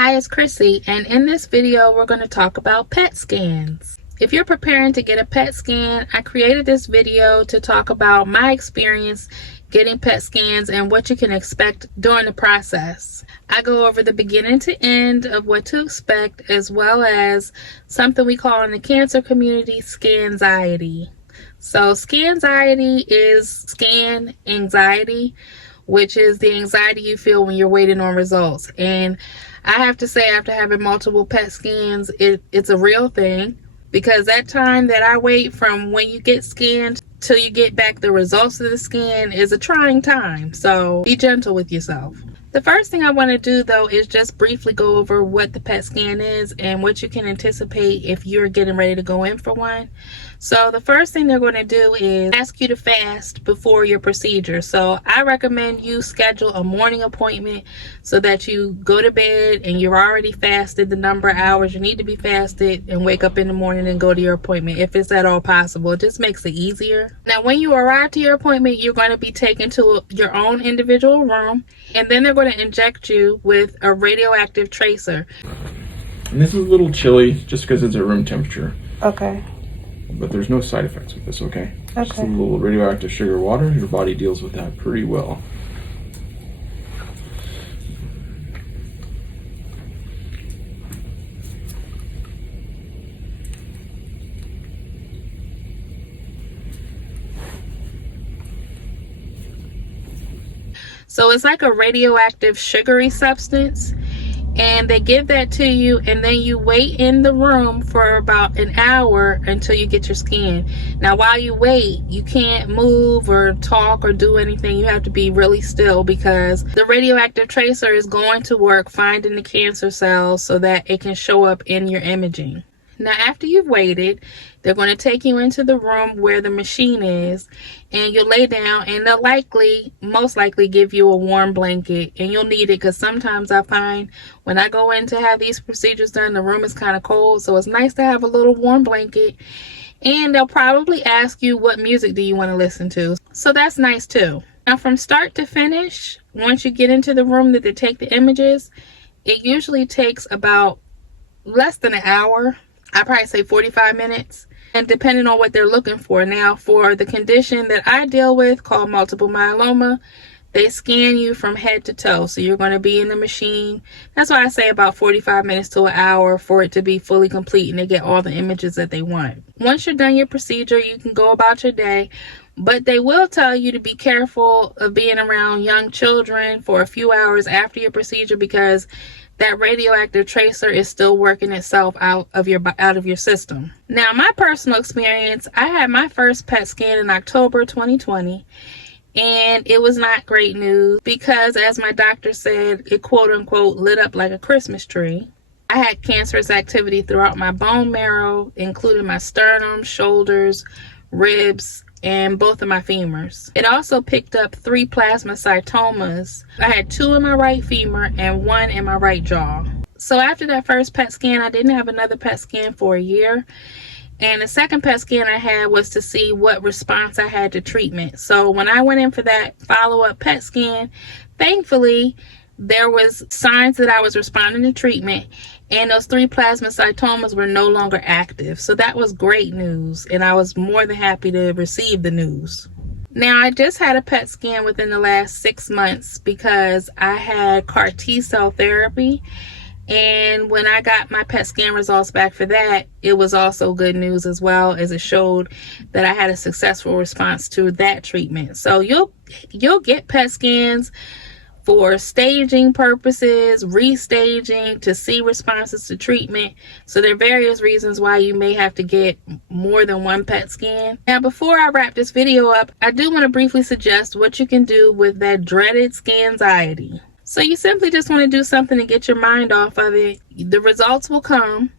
Hi, it's Chrissy, and in this video we're going to talk about PET scans. If you're preparing to get a PET scan, I created this video to talk about my experience getting PET scans and what you can expect during the process. I go over the beginning to end of what to expect, as well as something we call in the cancer community scanxiety. So scanxiety is scan anxiety, which is the anxiety you feel when you're waiting on results. And I have to say, after having multiple PET scans, it's a real thing, because that time that I wait from when you get scanned till you get back the results of the scan is a trying time. So be gentle with yourself. The first thing I want to do, though, is just briefly go over what the PET scan is and what you can anticipate if you're getting ready to go in for one. So the first thing they're going to do is ask you to fast before your procedure. So I recommend you schedule a morning appointment so that you go to bed and you're already fasted the number of hours you need to be fasted, and wake up in the morning and go to your appointment if it's at all possible. It just makes it easier. Now, when you arrive to your appointment, you're going to be taken to your own individual room, and then they're going to inject you with a radioactive tracer. And this is a little chilly just because it's at room temperature. Okay. But there's no side effects with this, okay? Okay. Just a little radioactive sugar water. Your body deals with that pretty well. So it's like a radioactive sugary substance, and they give that to you, and then you wait in the room for about an hour until you get your scan. Now, while you wait, you can't move or talk or do anything. You have to be really still, because the radioactive tracer is going to work finding the cancer cells so that it can show up in your imaging. Now, after you've waited, they're going to take you into the room where the machine is, and you'll lay down, and they'll most likely give you a warm blanket, and you'll need it, because sometimes I find when I go in to have these procedures done, the room is kind of cold, so it's nice to have a little warm blanket. And they'll probably ask you, what music do you want to listen to? So that's nice too. Now, from start to finish, once you get into the room that they take the images, it usually takes about less than an hour. I probably say 45 minutes, and depending on what they're looking for. Now, for the condition that I deal with called multiple myeloma, they scan you from head to toe. So you're going to be in the machine. That's why I say about 45 minutes to an hour for it to be fully complete and they get all the images that they want. Once you're done your procedure, you can go about your day, but they will tell you to be careful of being around young children for a few hours after your procedure, because that radioactive tracer is still working itself out of your system. Now, my personal experience, I had my first PET scan in October 2020, and it was not great news, because as my doctor said, it quote unquote lit up like a Christmas tree. I had cancerous activity throughout my bone marrow, including my sternum, shoulders, ribs, and both of my femurs. It also picked up 3 plasmacytomas. I had 2 in my right femur and 1 in my right jaw. So after that first PET scan, I didn't have another PET scan for a year. And the second PET scan I had was to see what response I had to treatment. So when I went in for that follow-up PET scan, thankfully, there was signs that I was responding to treatment, and those 3 plasmacytomas were no longer active. So that was great news, and I was more than happy to receive the news. Now, I just had a PET scan within the last 6 months because I had CAR T-cell therapy, and when I got my PET scan results back for that, it was also good news, as well as it showed that I had a successful response to that treatment. So you'll get PET scans for staging purposes, restaging, to see responses to treatment. So there are various reasons why you may have to get more than one PET scan. Now, before I wrap this video up, I do want to briefly suggest what you can do with that dreaded scanxiety. So you simply just want to do something to get your mind off of it. The results will come.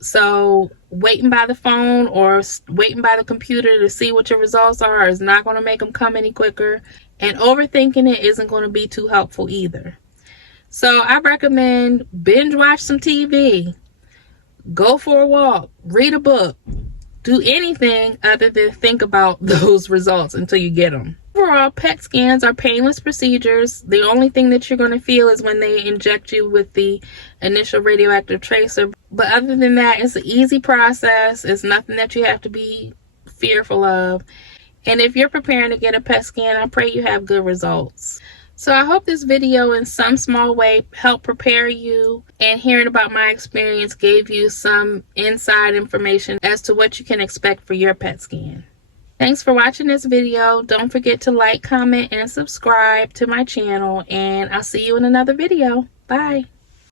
So waiting by the phone or waiting by the computer to see what your results are is not going to make them come any quicker. And overthinking it isn't going to be too helpful either. So I recommend binge watch some TV, go for a walk, read a book, do anything other than think about those results until you get them. Overall, PET scans are painless procedures. The only thing that you're going to feel is when they inject you with the initial radioactive tracer. But other than that, it's an easy process. It's nothing that you have to be fearful of. And if you're preparing to get a PET scan, I pray you have good results. So I hope this video in some small way helped prepare you, and hearing about my experience gave you some inside information as to what you can expect for your PET scan. Thanks for watching this video. Don't forget to like, comment, and subscribe to my channel, and I'll see you in another video. Bye.